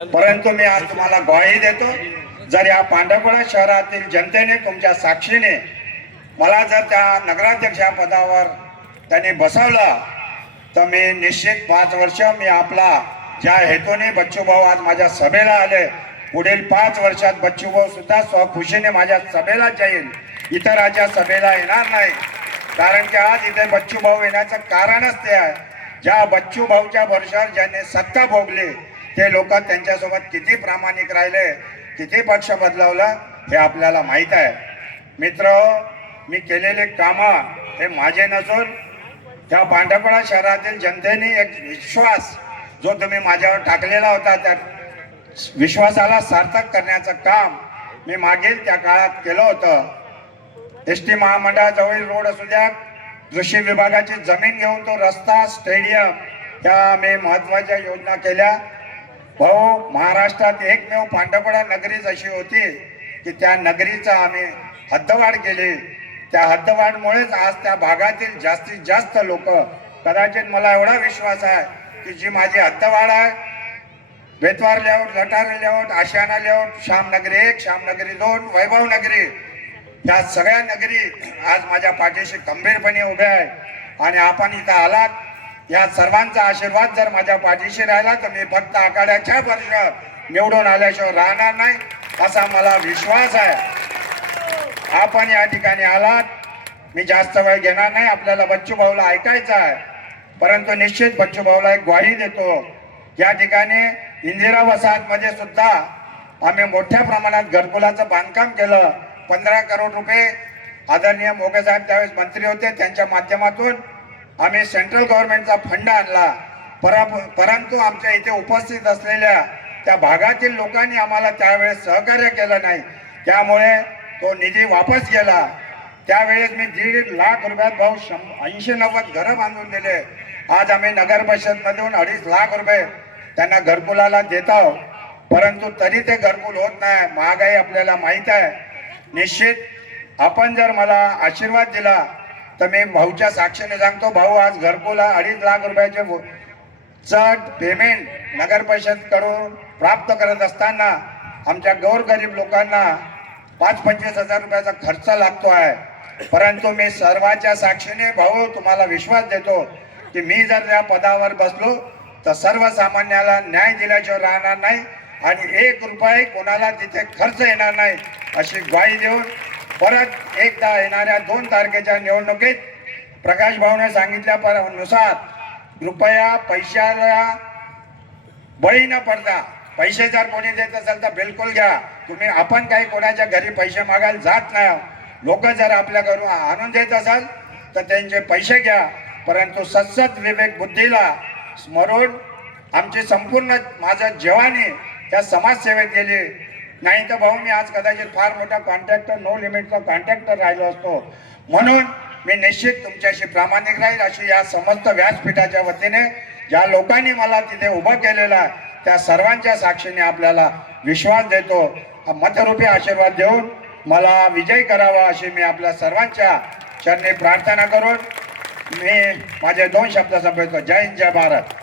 परंतु मी आज तुम्हाला ग्वाही देतो, जर या पांढरकवडा शहरातील जनतेने तुमच्या साक्षीने मला जर त्या नगराध्यक्षा पदावर त्यांनी बसवलं तर मी निश्चित 5 वर्ष मी आपला ज्या हेतूने बच्चूभाऊ आज माझ्या सभेला आले, पुढील 5 वर्षात बच्चूभाऊ सुद्धा स्वखुशीने माझ्या सभेला जाईल, इतराच्या सभेला येणार नाही. कारण की आज इथे बच्चूभाऊ येण्याचं कारणच ते आहे, ज्या बच्चूभाऊच्या भरोशावर ज्यांनी सत्ता भोगली ते लोक त्यांच्यासोबत किती प्रामाणिक राहिले, किती पक्ष बदलवला हे आपल्याला माहीत आहे. मित्र, मी केलेले कामं हे माझे नसून त्या पांढरकवडा शहरातील जनतेने एक विश्वास जो तुम्ही माझ्यावर टाकलेला होता, त्या विश्वासाला सार्थक करण्याचं काम मी मागील त्या काळात केलं होतं. एस टी महामंडळाजवळील रोड असू द्या, कृषी विभागाची जमीन घेऊन तो रस्ता, स्टेडियम ह्या मी महत्वाच्या योजना केल्या. भाऊ, महाराष्ट्रात एकमेव पांढरकवडा नगरीच अशी होती की त्या नगरीचा आम्ही हद्दवाढ केली. त्या हद्दवाढमुळेच आज त्या भागातील जास्तीत जास्त लोक, कदाचित मला एवढा विश्वास आहे की जी माझी हद्दवाढ आहे, बेतवार layout, Latare layout, Ashiana layout, श्यामनगरी 1, श्यामनगरी 2, वैभव नगरी, या सगळ्या नगरी आज माझ्या पाठीशी खंबीरपणे उभ्या आहे. आणि आपण इथं आलात, या सर्वांचा आशीर्वाद जर माझ्या पाठीशी राहिला तर मी फक्त आखाड्याच्या वर्ष निवडून आल्याशिवाय राहणार नाही असा मला विश्वास आहे. आपण या ठिकाणी आलात, मी जास्त वेळ घेणार नाही, आपल्याला बच्चूभाऊला ऐकायचं आहे. परंतु निश्चित बच्चूभाऊला एक ग्वाही देतो, या ठिकाणी इंदिरा वसाहतमध्ये सुद्धा आम्ही मोठ्या प्रमाणात घरकुलाचं बांधकाम केलं. 15 करोड रुपये आदरणीय मोगे साहेब त्यावेळेस मंत्री होते, त्यांच्या माध्यमातून आम्ही सेंट्रल गव्हर्नमेंटचा फंड आणला. परंतु आमच्या इथे उपस्थित असलेल्या त्या भागातील लोकांनी आम्हाला त्यावेळेस सहकार्य केलं नाही, त्यामुळे तो निधी वापस गेला. त्यावेळेस मी 1.5 लाख रुपयात भाऊ 80-90 घरं बांधून दिले. आज आम्ही नगर परिषदमधून 2.5 लाख रुपये त्यांना घरकुलाला देत आहोत. परंतु तरी ते घरकुल होत नाही, महागाई आपल्याला माहीत आहे. निश्चित आपण जर मला आशीर्वाद दिला तर मी भाऊच्या साक्षीने सांगतो, भाऊ आज घरकुला 2.5 लाख रुपयाचे चढ पेमेंट नगर परिषद कडून प्राप्त करत असताना आमच्या गोरगरीब लोकांना 5-25 हजार रुपयाचा खर्च लागतो आहे. परंतु मी सर्वांच्या साक्षीने भाऊ तुम्हाला विश्वास देतो की मी जर त्या पदावर बसलो तर सर्वसामान्याला न्याय दिल्याशिवाय राहणार नाही आणि 1 रुपये कोणाला तिथे खर्च येणार नाही अशी ग्वाही देऊन परत एकदा येणाऱ्या 2 तारखेच्या निवडणुकीत प्रकाश भाऊने सांगितल्यानुसार कृपया पैशाला बळी न पडता, पैसे जर कोणी देत असेल तर बिलकुल घ्या. तुम्ही आपण काही कोणाच्या घरी पैसे मागायला जात नाही. लोक जर आपल्या घरून आणून देत असाल तर त्यांचे पैसे घ्या, परंतु सत्सत विवेक बुद्धीला स्मरून आमची संपूर्ण माझं जेवानी त्या समाजसेवेत गेली. नाही तर भाऊ मी आज कदाचित फार मोठा कॉन्ट्रॅक्टर, नो लिमिटचा कॉन्ट्रॅक्टर राहिलो असतो. म्हणून मी निश्चित तुमच्याशी प्रामाणिक राहील अशी या समस्त व्यासपीठाच्या वतीने ज्या लोकांनी मला तिथे उभं केलेलं आहे त्या सर्वांच्या साक्षीने आपल्याला विश्वास देतो. मतरूपी आशीर्वाद देऊन मला विजयी करावा अशी मी आपल्या सर्वांच्या चरणी प्रार्थना करून मी माझे 2 शब्द संपवतो. जय हिंद, जय भारत.